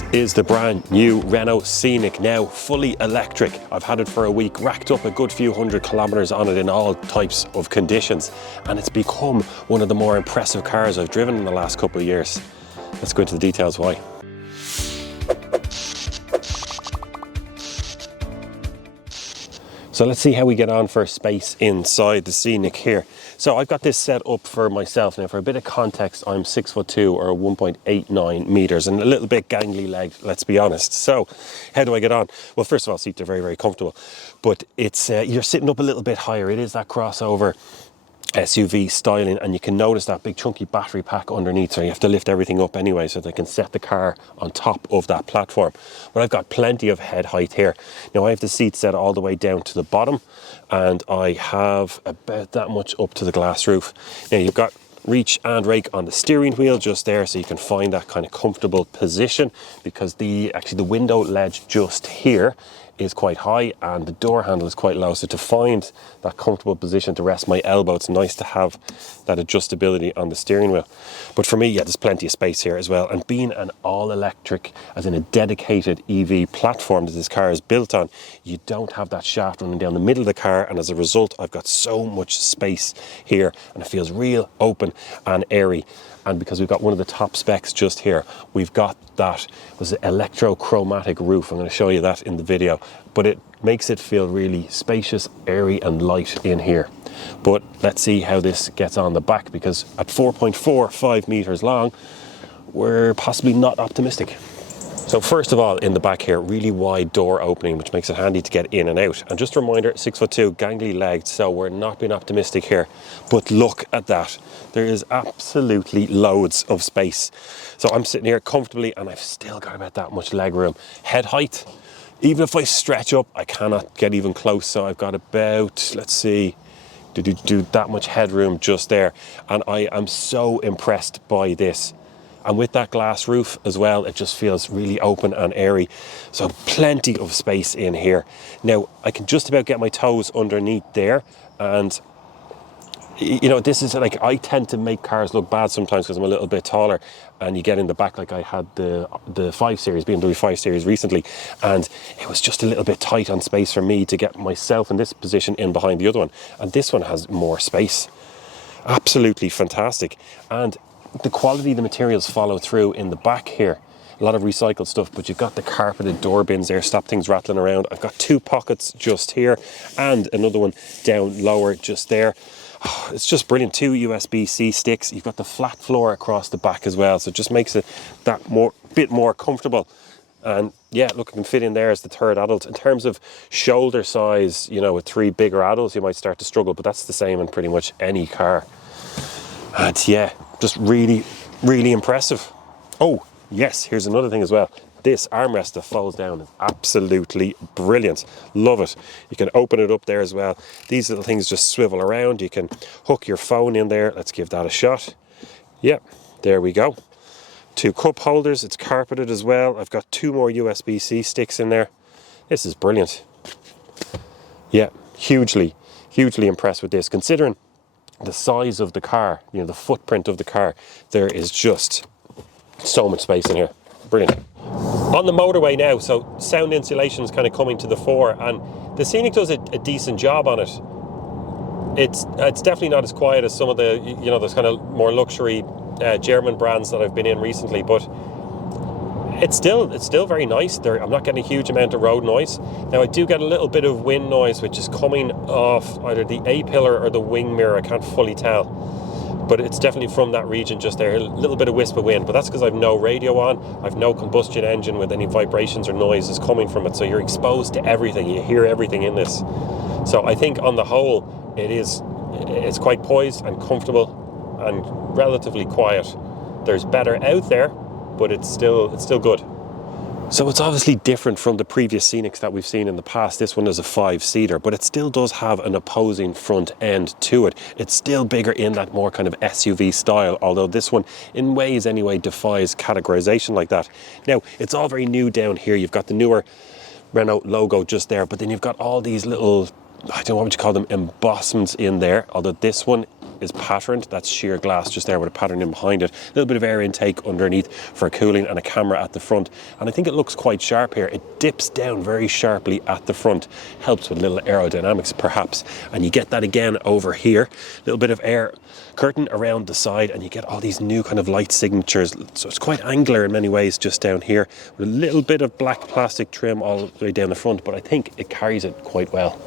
This is the brand new Renault Scenic, now fully electric. I've had it for a week, racked up a good few hundred kilometers on it in all types of conditions, and it's become one of the more impressive cars I've driven in the last couple of years. Let's go into the details why. So let's see how we get on for space inside the Scenic here. So I've got this set up for myself. Now for a bit of context, I'm 6'2" or 1.89 meters and a little bit gangly legged, let's be honest. So how do I get on? Well, first of all, seats are very, very comfortable, but it's you're sitting up a little bit higher. It is that crossover SUV styling, and you can notice that big chunky battery pack underneath, so you have to lift everything up anyway so they can set the car on top of that platform. But I've got plenty of head height here. Now I have the seat set all the way down to the bottom, and I have about that much up to the glass roof. Now you've got reach and rake on the steering wheel just there, so you can find that kind of comfortable position, because the window ledge just here is quite high and the door handle is quite low, so to find that comfortable position to rest my elbow, it's nice to have that adjustability on the steering wheel. But for me, yeah, there's plenty of space here as well, and being an all-electric, as in a dedicated EV platform that this car is built on, you don't have that shaft running down the middle of the car, and as a result I've got so much space here and it feels real open and airy. And because we've got one of the top specs just here, we've got that electrochromatic roof. I'm going to show you that in the video, but it makes it feel really spacious, airy and light in here. But let's see how this gets on the back, because at 4.45 meters long, we're possibly not optimistic. So first of all, in the back here, really wide door opening, which makes it handy to get in and out. And just a reminder, 6'2", gangly legged, so we're not being optimistic here. But look at that. There is absolutely loads of space. So I'm sitting here comfortably and I've still got about that much leg room. Head height, even if I stretch up, I cannot get even close. So I've got about, let's see, do that much headroom just there. And I am so impressed by this. And with that glass roof as well, it just feels really open and airy. So plenty of space in here. Now, I can just about get my toes underneath there. And, you know, this is like, I tend to make cars look bad sometimes because I'm a little bit taller. And you get in the back, like I had the 5 Series, BMW 5 Series recently. And it was just a little bit tight on space for me to get myself in this position in behind the other one. And this one has more space. Absolutely fantastic. And the quality of the materials follow through in the back here. A lot of recycled stuff, but you've got the carpeted door bins there, stop things rattling around. I've got 2 pockets just here and another one down lower just there. Oh, it's just brilliant. 2 USB-C sticks. You've got the flat floor across the back as well, so it just makes it that bit more comfortable. And yeah, look, I can fit in there as the third adult. In terms of shoulder size, you know, with 3 bigger adults, you might start to struggle, but that's the same in pretty much any car. And yeah, just really, really impressive. Oh, yes, here's another thing as well. This armrest that folds down is absolutely brilliant. Love it. You can open it up there as well. These little things just swivel around. You can hook your phone in there. Let's give that a shot. Yep, there we go. 2 cup holders. It's carpeted as well. I've got 2 more USB-C sticks in there. This is brilliant. Yeah, hugely, hugely impressed with this. Considering the size of the car, you know, the footprint of the car, there is just so much space in here. Brilliant. On the motorway now, so sound insulation is kind of coming to the fore, and the Scenic does a decent job on it. It's definitely not as quiet as some of the, you know, those kind of more luxury German brands that I've been in recently, but it's still very nice. I'm not getting a huge amount of road noise. Now I do get a little bit of wind noise, which is coming off either the A-pillar or the wing mirror. I can't fully tell, but it's definitely from that region just there. A little bit of wisp of wind, but that's because I've no radio on. I've no combustion engine with any vibrations or noises coming from it. So you're exposed to everything. You hear everything in this. So I think on the whole, it's quite poised and comfortable and relatively quiet. There's better out there, but it's still good. So it's obviously different from the previous Scenics that we've seen in the past. This one is a 5-seater, but it still does have an opposing front end to it. It's still bigger in that more kind of SUV style, although this one, in ways anyway, defies categorization like that. Now, it's all very new down here. You've got the newer Renault logo just there, but then you've got all these little, I don't know what you call them, embossments in there, although this one is patterned. That's sheer glass just there with a pattern in behind it. A little bit of air intake underneath for cooling and a camera at the front. And I think it looks quite sharp here. It dips down very sharply at the front. Helps with a little aerodynamics perhaps. And you get that again over here. A little bit of air curtain around the side, and you get all these new kind of light signatures. So it's quite angular in many ways just down here, with a little bit of black plastic trim all the way down the front, but I think it carries it quite well.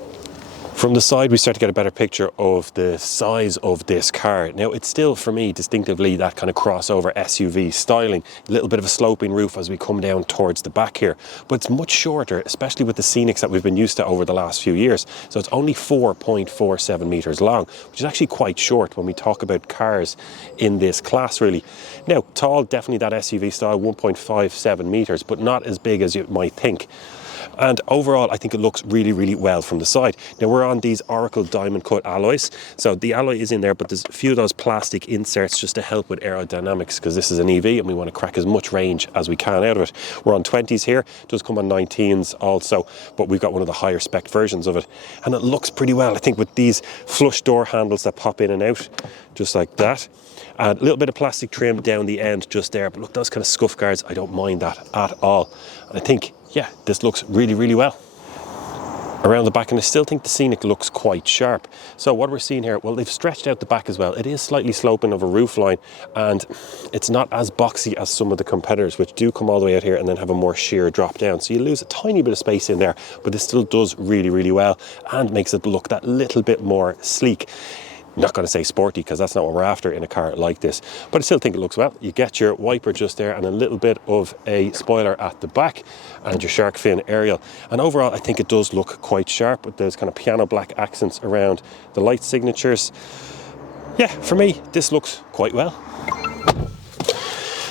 From the side, we start to get a better picture of the size of this car. Now, it's still, for me, distinctively that kind of crossover SUV styling. A little bit of a sloping roof as we come down towards the back here. But it's much shorter, especially with the Scenics that we've been used to over the last few years. So it's only 4.47 metres long, which is actually quite short when we talk about cars in this class, really. Now, tall, definitely that SUV style, 1.57 metres, but not as big as you might think. And overall, I think it looks really, really well from the side. Now, we're on these Oracle diamond cut alloys. So the alloy is in there, but there's a few of those plastic inserts just to help with aerodynamics, because this is an EV and we want to crack as much range as we can out of it. We're on 20s here. It does come on 19s also, but we've got one of the higher spec versions of it. And it looks pretty well, I think, with these flush door handles that pop in and out, just like that. And a little bit of plastic trim down the end just there. But look, those kind of scuff guards, I don't mind that at all. And I think, yeah, this looks really, really well. Around the back, and I still think the Scenic looks quite sharp. So what we're seeing here, well, they've stretched out the back as well. It is slightly sloping of a roof line, and it's not as boxy as some of the competitors, which do come all the way out here and then have a more sheer drop down. So you lose a tiny bit of space in there, but it still does really, really well and makes it look that little bit more sleek. Not going to say sporty, because that's not what we're after in a car like this, but I still think it looks well. You get your wiper just there and a little bit of a spoiler at the back and your shark fin aerial. And overall, I think it does look quite sharp with those kind of piano black accents around the light signatures. Yeah, for me, this looks quite well.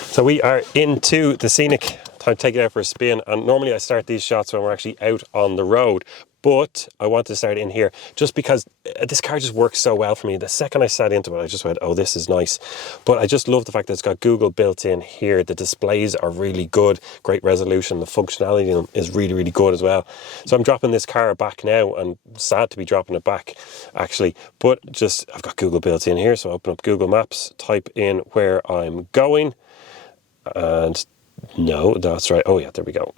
So we are into the Scenic. Time to take it out for a spin. And normally I start these shots when we're actually out on the road, but I want to start in here just because this car just works so well for me. The second I sat into it, I just went, oh, this is nice. But I just love the fact that it's got Google built in here. The displays are really good, great resolution. The functionality in them is really, really good as well. So I'm dropping this car back now, and sad to be dropping it back actually, but just I've got Google built in here. So I open up Google Maps, type in where I'm going, and no, that's right. Oh yeah, there we go.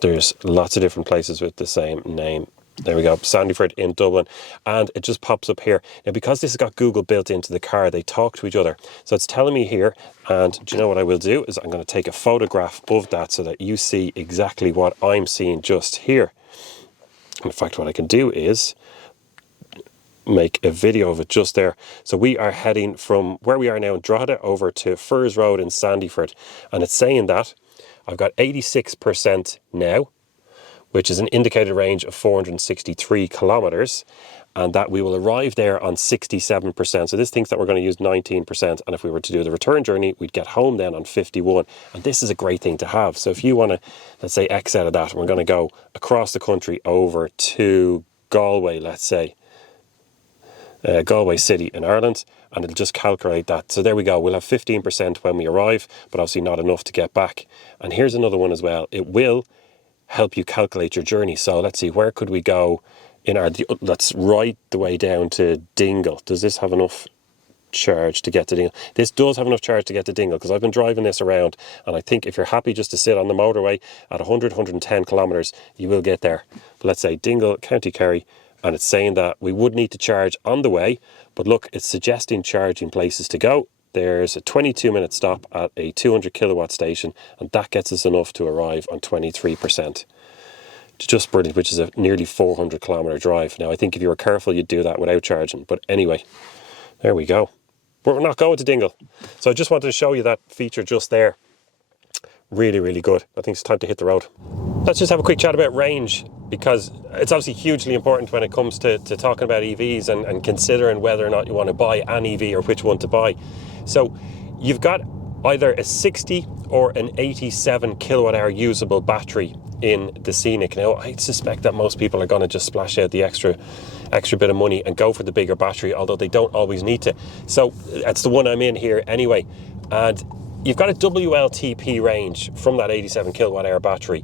There's lots of different places with the same name. There we go, Sandyford in Dublin. And it just pops up here. Now, because this has got Google built into the car, they talk to each other. So it's telling me here, and do you know what I will do? Is I'm going to take a photograph of that so that you see exactly what I'm seeing just here. In fact, what I can do is make a video of it just there. So we are heading from where we are now in Drogheda over to Firs Road in Sandyford, and it's saying that I've got 86% now, which is an indicated range of 463 kilometers, and that we will arrive there on 67%. So this thinks that we're going to use 19%, and if we were to do the return journey, we'd get home then on 51. And this is a great thing to have. So if you want to, let's say, X out of that, and we're going to go across the country over to Galway, let's say, Galway City in Ireland, and it'll just calculate that. So there we go, we'll have 15% when we arrive, but obviously not enough to get back. And here's another one as well. It will help you calculate your journey. So let's see, where could we go in our, let's right the way down to Dingle. Does this have enough charge to get to Dingle? This does have enough charge to get to Dingle, because I've been driving this around, and I think if you're happy just to sit on the motorway at 110 kilometers, you will get there. But let's say Dingle, County Kerry, and it's saying that we would need to charge on the way, but look, it's suggesting charging places to go. There's a 22-minute stop at a 200 kilowatt station, and that gets us enough to arrive on 23%. It's just brilliant, which is a nearly 400 kilometer drive. Now, I think if you were careful, you'd do that without charging, but anyway, there we go. But we're not going to Dingle. So I just wanted to show you that feature just there. Really, really good. I think it's time to hit the road. Let's just have a quick chat about range, because it's obviously hugely important when it comes to talking about EVs and considering whether or not you want to buy an EV or which one to buy. So you've got either a 60 or an 87 kilowatt hour usable battery in the Scenic. Now, I suspect that most people are going to just splash out the extra bit of money and go for the bigger battery, although they don't always need to. So that's the one I'm in here anyway. And you've got a WLTP range from that 87 kilowatt hour battery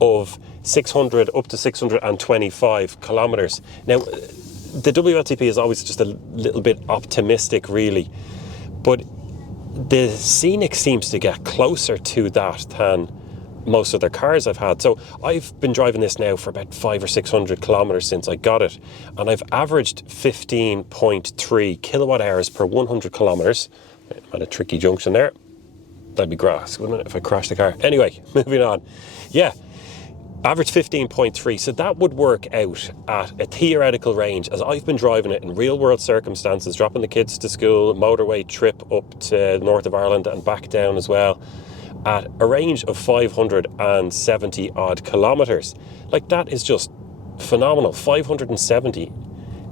of 600 up to 625 kilometers. Now, the WLTP is always just a little bit optimistic, really. But the Scenic seems to get closer to that than most other cars I've had. So I've been driving this now for about 500 or 600 kilometers since I got it, and I've averaged 15.3 kilowatt hours per 100 kilometers. I'm at a tricky junction there. That'd be grass, wouldn't it, if I crashed the car? Anyway, moving on. Yeah, average 15.3. So that would work out at a theoretical range, as I've been driving it in real world circumstances, dropping the kids to school, motorway trip up to the north of Ireland and back down as well, at a range of 570 odd kilometers. Like, that is just phenomenal. 570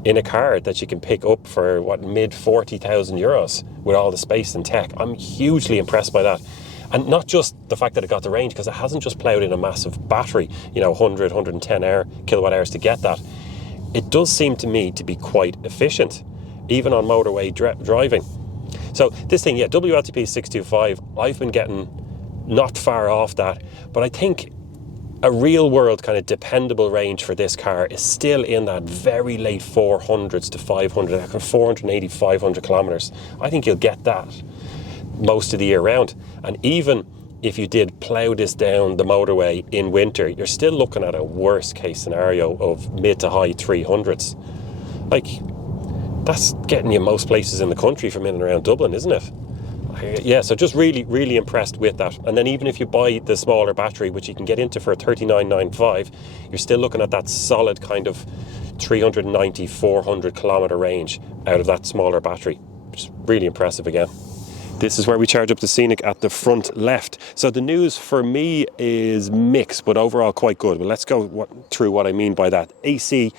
in a car that you can pick up for what, mid 40,000 euros with all the space and tech. I'm hugely impressed by that. And not just the fact that it got the range, because it hasn't just ploughed in a massive battery, 100, 110 kilowatt hours to get that. It does seem to me to be quite efficient, even on motorway driving. So this thing, WLTP 625, I've been getting not far off that, but I think a real world kind of dependable range for this car is still in that very late 400s to 500, 480, 500 kilometers. I think you'll get that most of the year round. And even if you did plough this down the motorway in winter, you're still looking at a worst case scenario of mid to high 300s. Like, that's getting you most places in the country from in and around Dublin, isn't it? Yeah, so just really, really impressed with that. And then even if you buy the smaller battery, which you can get into for 39.95, you're still looking at that solid kind of 390, 400 kilometer range out of that smaller battery, which is really impressive again. This is where we charge up the Scenic at the front left. So the news for me is mixed, but overall quite good. But let's go through what I mean by that. AC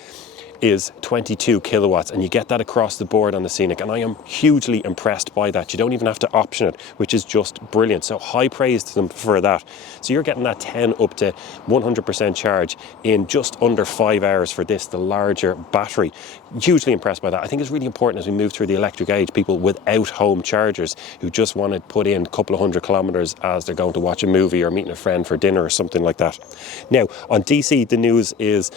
is 22 kilowatts, and you get that across the board on the Scenic, and I am hugely impressed by that. You don't even have to option it, which is just brilliant. So high praise to them for that. So you're getting that 10 up to 100% charge in just under 5 hours for this, the larger battery. Hugely impressed by that. I think it's really important as we move through the electric age, people without home chargers who just want to put in a couple of 100 kilometers as they're going to watch a movie or meeting a friend for dinner or something like that. Now on DC, the news is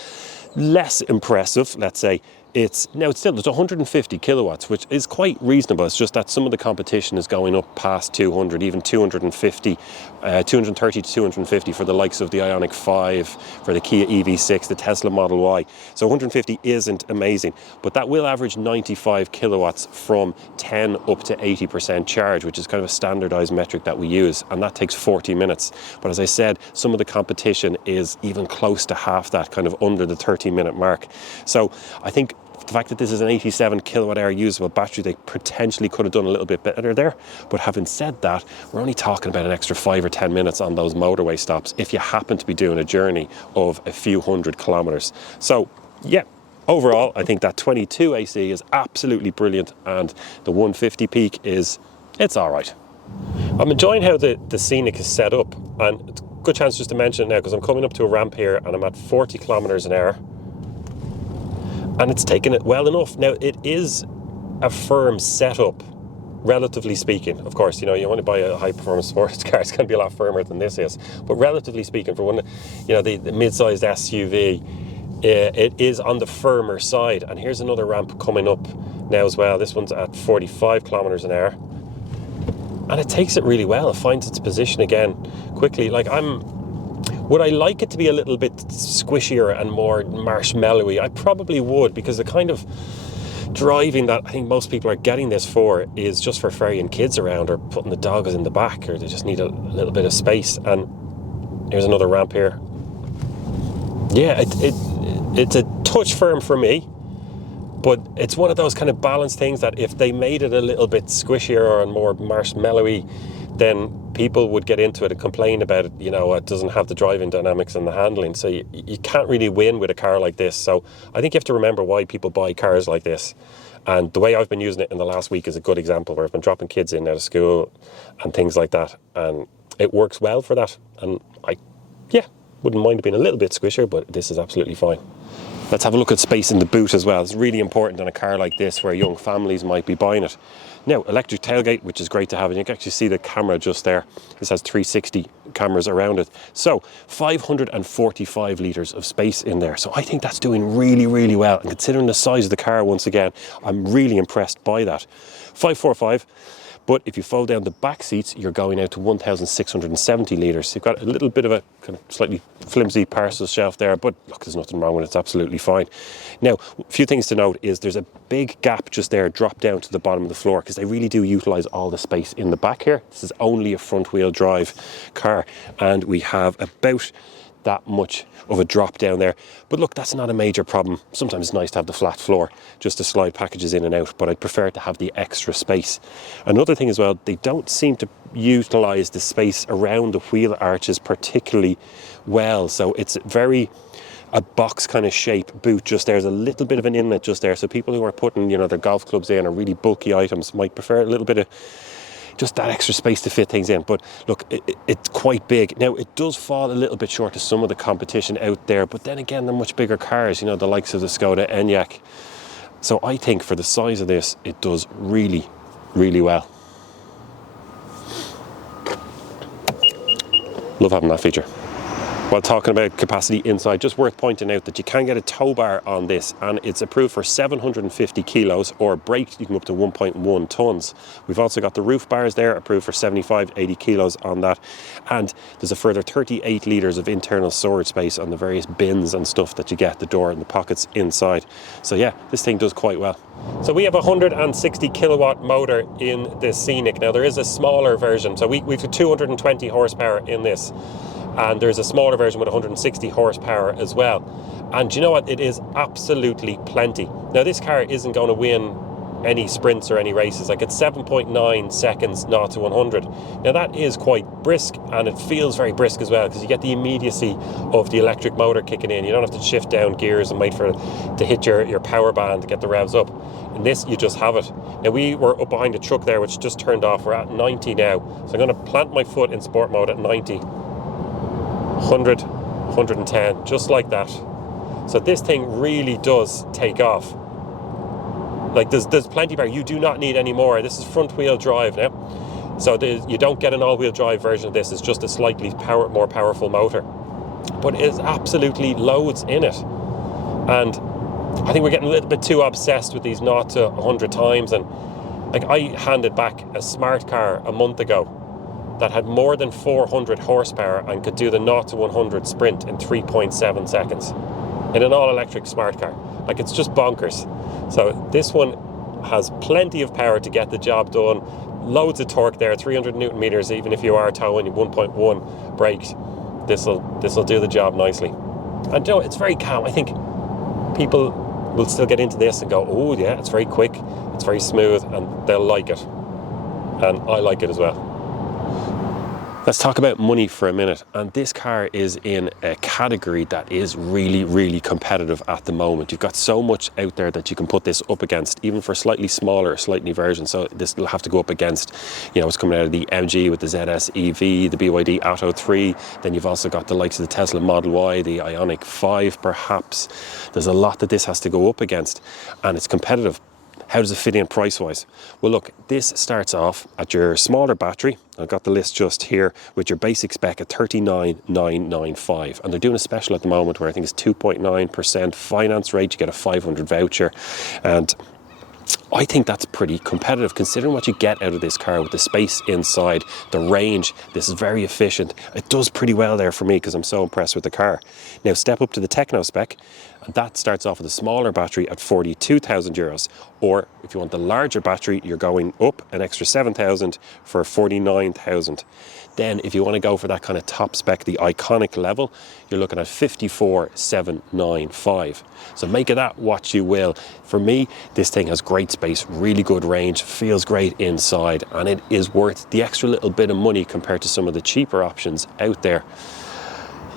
less impressive, let's say. It's 150 kilowatts, which is quite reasonable. It's just that some of the competition is going up past 200, even 250, 230 to 250 for the likes of the Ioniq 5, for the Kia EV6, the Tesla Model Y. So 150 isn't amazing, but that will average 95 kilowatts from 10 up to 80% charge, which is kind of a standardized metric that we use, and that takes 40 minutes. But as I said, some of the competition is even close to half that, kind of under the 30-minute mark. So I think the fact that this is an 87 kilowatt hour usable battery, they potentially could have done a little bit better there. But having said that, we're only talking about an extra 5 or 10 minutes on those motorway stops if you happen to be doing a journey of a few hundred kilometers. So yeah, overall, I think that 22 AC is absolutely brilliant, and the 150 peak it's all right. I'm enjoying how the Scenic is set up, and it's a good chance just to mention it now because I'm coming up to a ramp here and I'm at 40 kilometers an hour. And it's taken it well enough. Now, it is a firm setup, relatively speaking. Of course, you want to buy a high-performance sports car, it's going to be a lot firmer than this is. But relatively speaking, for one, the mid-sized SUV, it is on the firmer side. And here's another ramp coming up now as well. This one's at 45 kilometers an hour. And it takes it really well. It finds its position again quickly. Would I like it to be a little bit squishier and more marshmallowy? I probably would, because the kind of driving that I think most people are getting this for is just for ferrying kids around or putting the dogs in the back, or they just need a little bit of space. And here's another ramp here. Yeah, it's a touch firm for me, but it's one of those kind of balanced things that if they made it a little bit squishier and more marshmallowy, then people would get into it and complain about it, it doesn't have the driving dynamics and the handling. So you can't really win with a car like this. So I think you have to remember why people buy cars like this. And the way I've been using it in the last week is a good example, where I've been dropping kids in out of school and things like that. And it works well for that. And I wouldn't mind it being a little bit squishier, but this is absolutely fine. Let's have a look at space in the boot as well. It's really important in a car like this where young families might be buying it. Now, electric tailgate, which is great to have, and you can actually see the camera just there. This has 360 cameras around it. So 545 litres of space in there. So I think that's doing really, really well. And considering the size of the car, once again, I'm really impressed by that. 545. But if you fold down the back seats, you're going out to 1,670 litres. You've got a little bit of a kind of slightly flimsy parcel shelf there, but look, there's nothing wrong with it. It's absolutely fine. Now, a few things to note is there's a big gap just there, drop down to the bottom of the floor, because they really do utilise all the space in the back here. This is only a front-wheel drive car, and we have about that much of a drop down there. But look, that's not a major problem. Sometimes it's nice to have the flat floor just to slide packages in and out, but I'd prefer to have the extra space. Another thing as well, they don't seem to utilise the space around the wheel arches particularly well. So it's very a box kind of shape boot just there. There's a little bit of an inlet just there. So people who are putting, their golf clubs in or really bulky items might prefer a little bit of just that extra space to fit things in. But look, it's quite big. Now, it does fall a little bit short of some of the competition out there, but then again, they're much bigger cars, the likes of the Skoda Enyaq. So I think for the size of this, it does really, really well. Love having that feature. While talking about capacity inside, just worth pointing out that you can get a tow bar on this, and it's approved for 750 kilos, or braked you can up to 1.1 tons. We've also got the roof bars there, approved for 75, 80 kilos on that, and there's a further 38 litres of internal storage space on the various bins and stuff that you get, the door and the pockets inside. So yeah, this thing does quite well. So we have a 160 kilowatt motor in this Scenic. Now, there is a smaller version, so we've 220 horsepower in this. And there's a smaller version with 160 horsepower as well. And you know what? It is absolutely plenty. Now, this car isn't going to win any sprints or any races. Like, it's 7.9 seconds 0 to 100. Now, that is quite brisk, and it feels very brisk as well, because you get the immediacy of the electric motor kicking in. You don't have to shift down gears and wait for it to hit your power band to get the revs up. In this, you just have it. Now, we were up behind a truck there, which just turned off. We're at 90 now. So I'm going to plant my foot in sport mode at 90. 100, 110, just like that. So this thing really does take off. Like, there's plenty there. You do not need any more. This is front wheel drive now. So you don't get an all-wheel drive version of this. It's just a slightly more powerful motor. But it's absolutely loads in it. And I think we're getting a little bit too obsessed with these 0 to 100 times. And like, I handed back a smart car a month ago that had more than 400 horsepower and could do the 0 to 100 sprint in 3.7 seconds in an all-electric smart car. Like, it's just bonkers. So this one has plenty of power to get the job done. Loads of torque there, 300 newton meters, even if you are towing 1.1 brakes. This'll do the job nicely. And it's very calm. I think people will still get into this and go, oh yeah, it's very quick, it's very smooth, and they'll like it. And I like it as well. Let's talk about money for a minute. And this car is in a category that is really, really competitive at the moment. You've got so much out there that you can put this up against, even for slightly smaller, slightly versions. So this will have to go up against, it's coming out of the MG with the ZS EV, the BYD Atto 3. Then you've also got the likes of the Tesla Model Y, the Ioniq 5 perhaps. There's a lot that this has to go up against, and it's competitive. How does it fit in price-wise? Well, look, this starts off at your smaller battery. I've got the list just here with your basic spec at 39,995. And they're doing a special at the moment where I think it's 2.9% finance rate. You get a 500 voucher. And I think that's pretty competitive considering what you get out of this car with the space inside, the range. This is very efficient. It does pretty well there for me because I'm so impressed with the car. Now step up to the Techno spec, and that starts off with a smaller battery at 42,000 euros. Or if you want the larger battery, you're going up an extra 7,000 for 49,000. Then if you want to go for that kind of top spec, the iconic level, you're looking at 54,795. So make of that what you will. For me, this thing has great space, really good range, feels great inside, and it is worth the extra little bit of money compared to some of the cheaper options out there.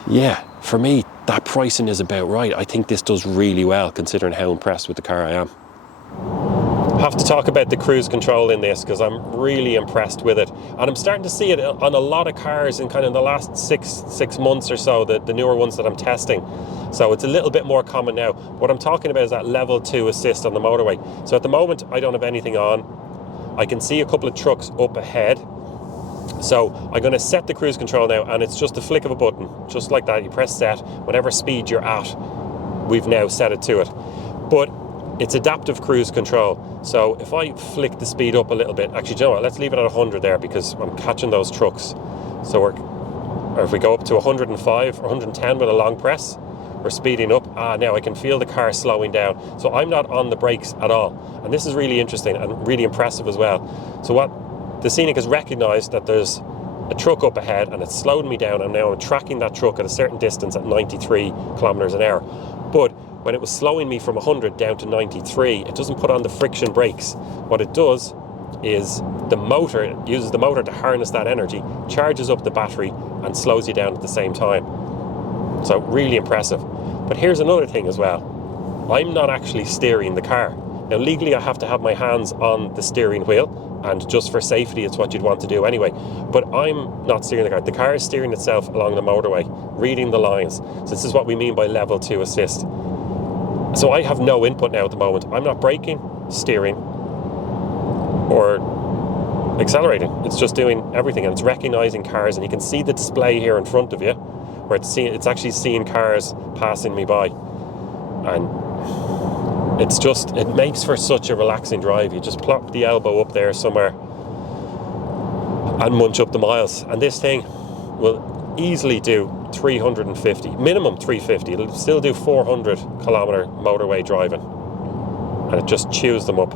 Yeah, for me, that pricing is about right. I think this does really well considering how impressed with the car I am. Have to talk about the cruise control in this because I'm really impressed with it, and I'm starting to see it on a lot of cars in kind of the last six months or so, the newer ones that I'm testing. So it's a little bit more common now. What I'm talking about is that level 2 assist on the motorway. So at the moment I don't have anything on. I can see a couple of trucks up ahead, So I'm going to set the cruise control now, and it's just a flick of a button, just like that. You press set, whatever speed you're at, we've now set it to it. But it's adaptive cruise control. So if I flick the speed up a little bit, actually, do you know what? Let's leave it at 100 there, because I'm catching those trucks. So or if we go up to 105 or 110 with a long press, we're speeding up. Now I can feel the car slowing down. So I'm not on the brakes at all. And this is really interesting and really impressive as well. So what the Scenic has recognised, that there's a truck up ahead and it's slowed me down, and now I'm tracking that truck at a certain distance at 93 kilometres an hour. But when it was slowing me from 100 down to 93, it doesn't put on the friction brakes. What it does is it uses the motor to harness that energy, charges up the battery and slows you down at the same time. So really impressive. But here's another thing as well. I'm not actually steering the car. Now legally I have to have my hands on the steering wheel, and just for safety it's what you'd want to do anyway. But I'm not steering the car. The car is steering itself along the motorway, reading the lines. So this is what we mean by level 2 assist. So I have no input now at the moment. I'm not braking, steering, or accelerating. It's just doing everything, and it's recognising cars, and you can see the display here in front of you, where it's actually seeing cars passing me by. And it makes for such a relaxing drive. You just plop the elbow up there somewhere and munch up the miles. And this thing will easily do 350, minimum 350. It'll still do 400 kilometre motorway driving. And it just chews them up.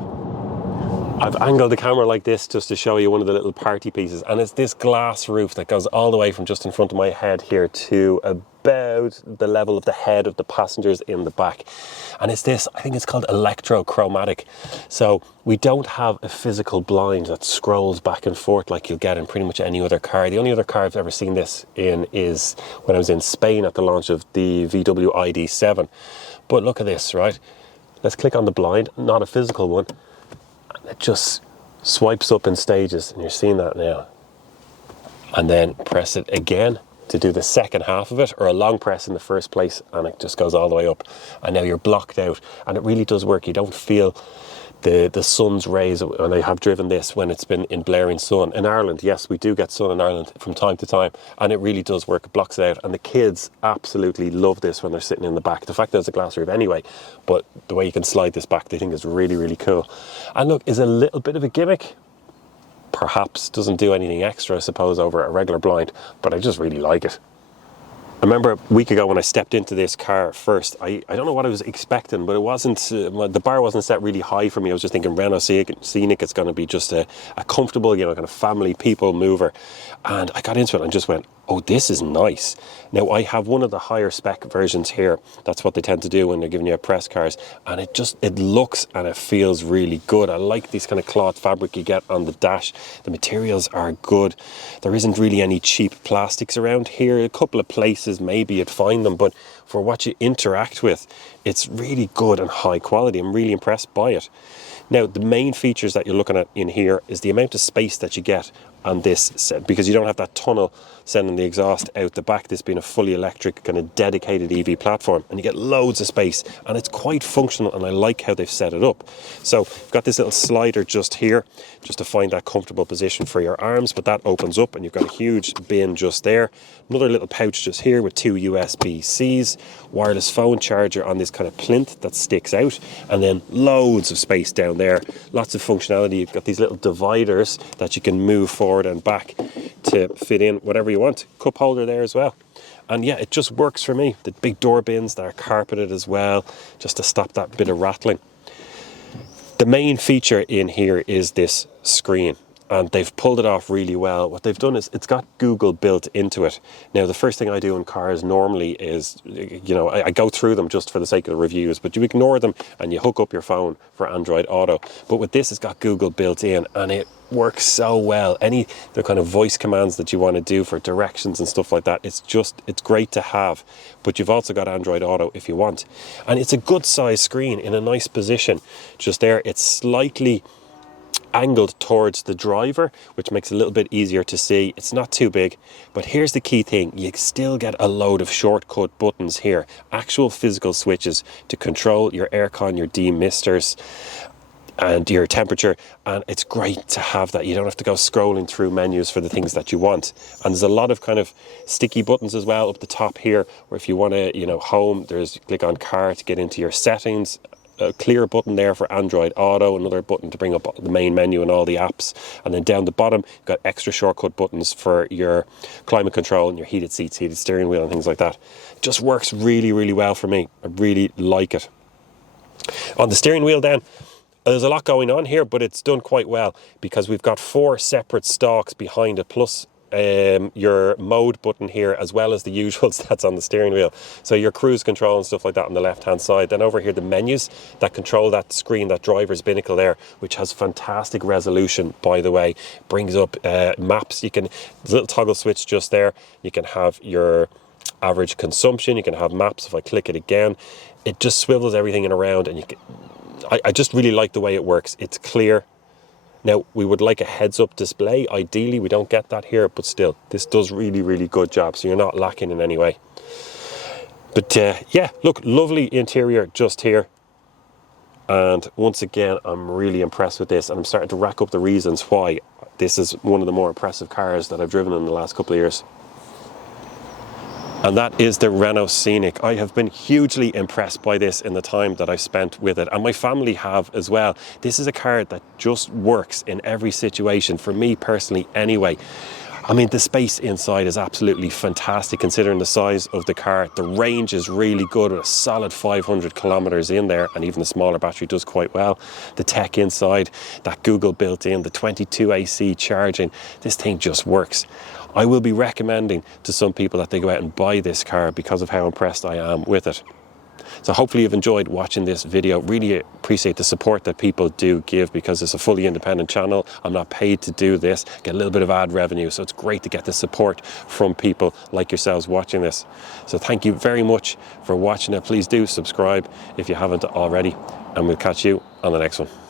I've angled the camera like this just to show you one of the little party pieces, and it's this glass roof that goes all the way from just in front of my head here to about the level of the head of the passengers in the back. And it's this, I think it's called electrochromatic. So we don't have a physical blind that scrolls back and forth like you'll get in pretty much any other car. The only other car I've ever seen this in is when I was in Spain at the launch of the VW ID.7. But look at this, right? Let's click on the blind, not a physical one. It just swipes up in stages, and you're seeing that now. And then press it again to do the second half of it, or a long press in the first place, and it just goes all the way up. And now you're blocked out, and it really does work. You don't feel the sun's rays, and I have driven this when it's been in blaring sun. In Ireland, yes, we do get sun in Ireland from time to time, and it really does work. It blocks it out, and the kids absolutely love this when they're sitting in the back. The fact that it's a glass roof anyway, but the way you can slide this back, they think is really, really cool. And look, is a little bit of a gimmick. Perhaps doesn't do anything extra, I suppose, over a regular blind, but I just really like it. I remember a week ago when I stepped into this car first, I don't know what I was expecting, but it wasn't, the bar wasn't set really high for me. I was just thinking Renault Scenic, it's going to be just a comfortable, kind of family people mover. And I got into it and just went, oh, this is nice. Now I have one of the higher spec versions here. That's what they tend to do when they're giving you press cars. And it looks and it feels really good. I like this kind of cloth fabric you get on the dash. The materials are good. There isn't really any cheap plastics around here. A couple of places maybe you'd find them, but for what you interact with, it's really good and high quality. I'm really impressed by it. Now, the main features that you're looking at in here is the amount of space that you get on this set, because you don't have that tunnel sending the exhaust out the back, this being a fully electric kind of dedicated EV platform, and you get loads of space, and it's quite functional, and I like how they've set it up. So you've got this little slider just here, just to find that comfortable position for your arms, but that opens up and you've got a huge bin just there. Another little pouch just here with 2 USB-Cs, wireless phone charger on this kind of plinth that sticks out, and then loads of space down there, lots of functionality. You've got these little dividers that you can move forward and back to fit in whatever you want. Cup holder there as well. And yeah, it just works for me. The big door bins that are carpeted as well, just to stop that bit of rattling. The main feature in here is this screen, and they've pulled it off really well. What they've done is it's got Google built into it. Now, the first thing I do in cars normally is, I go through them just for the sake of the reviews, but you ignore them and you hook up your phone for Android Auto. But with this, it's got Google built in, and it works so well. Any the kind of voice commands that you want to do for directions and stuff like that, it's great to have. But you've also got Android Auto if you want. And it's a good size screen in a nice position. Just there, it's slightly angled towards the driver, which makes it a little bit easier to see. It's not too big, but here's the key thing. You still get a load of shortcut buttons here, actual physical switches to control your aircon, your demisters. and your temperature, and it's great to have that. You don't have to go scrolling through menus for the things that you want. And there's a lot of kind of sticky buttons as well up the top here, where if you want to, you know, home, there's click on car to get into your settings, a clear button there for Android Auto, another button to bring up the main menu and all the apps, and then down the bottom you've got extra shortcut buttons for your climate control and your heated seats, heated steering wheel and things like that. It just works really, really well for me. I really like it. On the steering wheel then, there's a lot going on here, but it's done quite well because we've got 4 separate stalks behind it, plus your mode button here, as well as the usuals that's on the steering wheel. So your cruise control and stuff like that on the left hand side. Then over here the menus that control that screen, that driver's binnacle there, which has fantastic resolution, by the way. Brings up maps. You can, there's a little toggle switch just there. You can have your average consumption, you can have maps. If I click it again, it just swivels everything in around, and you can, I just really like the way it works. It's clear. Now, we would like a heads-up display. Ideally, we don't get that here, but still, this does really, really good job, so you're not lacking in any way. But yeah, look, lovely interior just here. And once again, I'm really impressed with this, and I'm starting to rack up the reasons why this is one of the more impressive cars that I've driven in the last couple of years. And that is the Renault Scenic. I have been hugely impressed by this in the time that I've spent with it, and my family have as well. This is a car that just works in every situation, for me personally anyway. I mean, the space inside is absolutely fantastic considering the size of the car. The range is really good with a solid 500 kilometers in there, and even the smaller battery does quite well. The tech inside, that Google built in, the 22 AC charging, this thing just works. I will be recommending to some people that they go out and buy this car because of how impressed I am with it. So hopefully you've enjoyed watching this video. Really appreciate the support that people do give, because it's a fully independent channel. I'm not paid to do this, get a little bit of ad revenue. So it's great to get the support from people like yourselves watching this. So thank you very much for watching it. Please do subscribe if you haven't already, and we'll catch you on the next one.